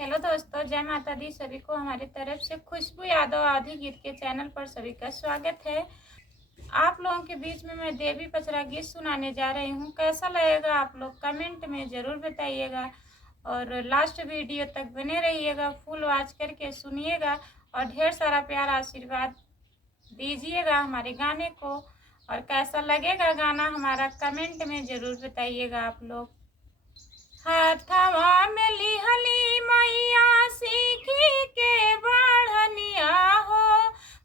Hello दोस्तों, जय माता दी। सभी को हमारी तरफ से खुशबू यादव आदि गीत के चैनल पर सभी का स्वागत है। आप लोगों के बीच में मैं देवी पचरा गीत सुनाने जा रही हूँ। कैसा लगेगा आप लोग कमेंट में ज़रूर बताइएगा और लास्ट वीडियो तक बने रहिएगा, फुल वॉच करके सुनिएगा और ढेर सारा प्यार आशीर्वाद दीजिएगा हमारे गाने को। और कैसा लगेगा गाना हमारा कमेंट में ज़रूर बताइएगा आप लोग। हाथवा में लिहली मैया सीखी के बढ़निया हो,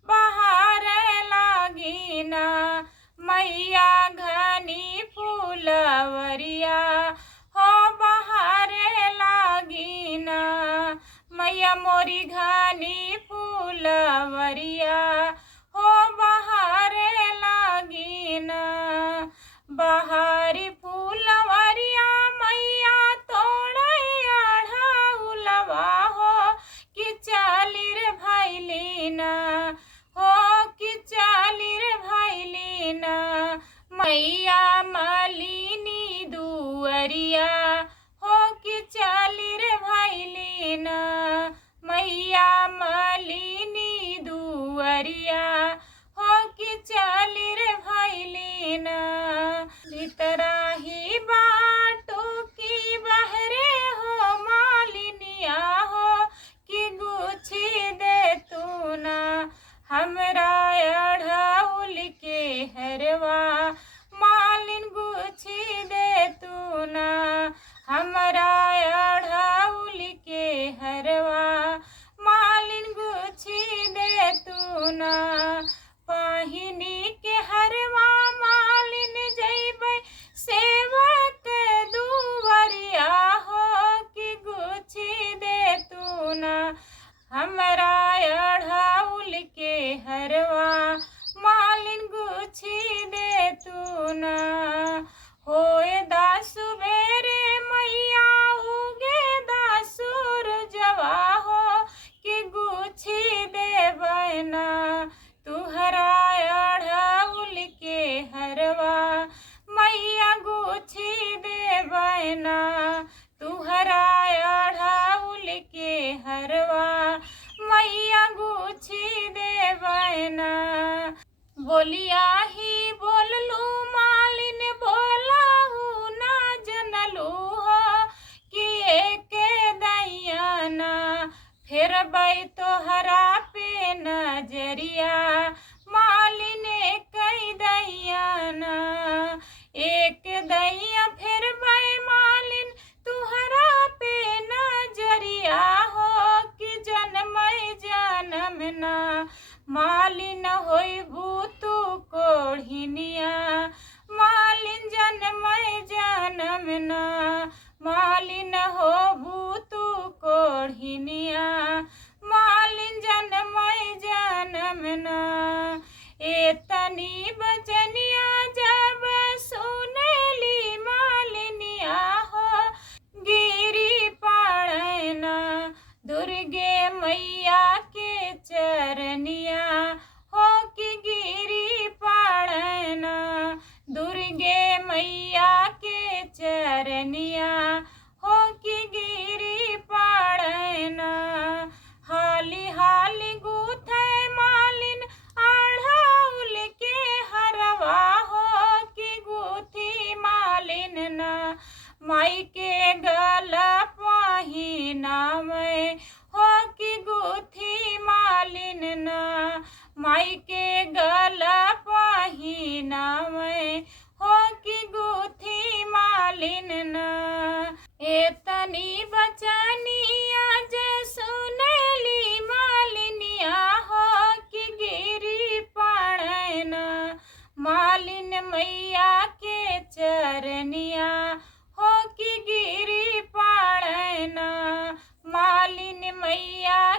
बहार लागिना मैया घनी फूलवरिया हो, बहार लागिना मैया मोरी घनी फूलवरिया हो, बहार लागिना। बहारी फूलवरिया मैया कि चालीर भैलीना हो, कि चालीर भैलीना मैया मालिनी दुअरिया हो, कि चालीर भैलीना मैया मालिनी दुअरिया हो, कि चालीर भैलीना। भीतरा ही बाटो की बहरे हो मालिनिया हो, कि गुछी दे तू ना हमरा अढ़ौल के हरवा, मालिन गुछी दे तू ना हमरा अढ़ौल के हरवा, मालिन गुछी दे तू ना। पहिनी के हरवा मालिन जैबै सेवक दुवरिया हो, कि गुछी दे तू ना हमरा अढ़ौल के हरवा, मालिन गुछी दे तू ना। होए दा सुबेरे मैया उगे दा सूरजवा हो, कि गुछी देबै ना तुहरा अढ़ौल के हरवा, मैया गुछी देबै ना तुहरा अढ़ौल के हरवा, मैया गुछी देबै ना। बोलिया ही बोललू मालिन बोलाहू ना जनलू हो, कि एके दैयाना फिर बै तोहरा पे नजरिया, मालिन कई दैयाना एक दैया फिर बै मालिन तुहरा पे नजरिया हो, कि जन्म जनम ना मालिन होइबू तू कोढ़िनिया, मालिन जन्म जनम ना मालिन होबू तू कोढ़िनिया, मालिन जन्म जनम ना। एतनी बचनिया जब सुनली मालिनिया हो, गिरी पाड़ना दुर्गे मैया के चरनिया हो, कि गिरी पाड़ना दुर्गे मैया के चरनिया हो, कि गिरी पाड़ना। हाली हाली गूथे मालिन अढ़ौल के हरवा हो, कि गूथी मालिन ना माई के गला पहिनावे हो, कि गूथी मालिन ना माई के गला पहिनावे हो, कि गूथी मालिन ना। एतनी बचनिया जे सुनली मालिनिया हो, कि गिरी पाड़ना मालिन मैया के चरनिया हो, कि गिरी पाड़ना मालिन मैया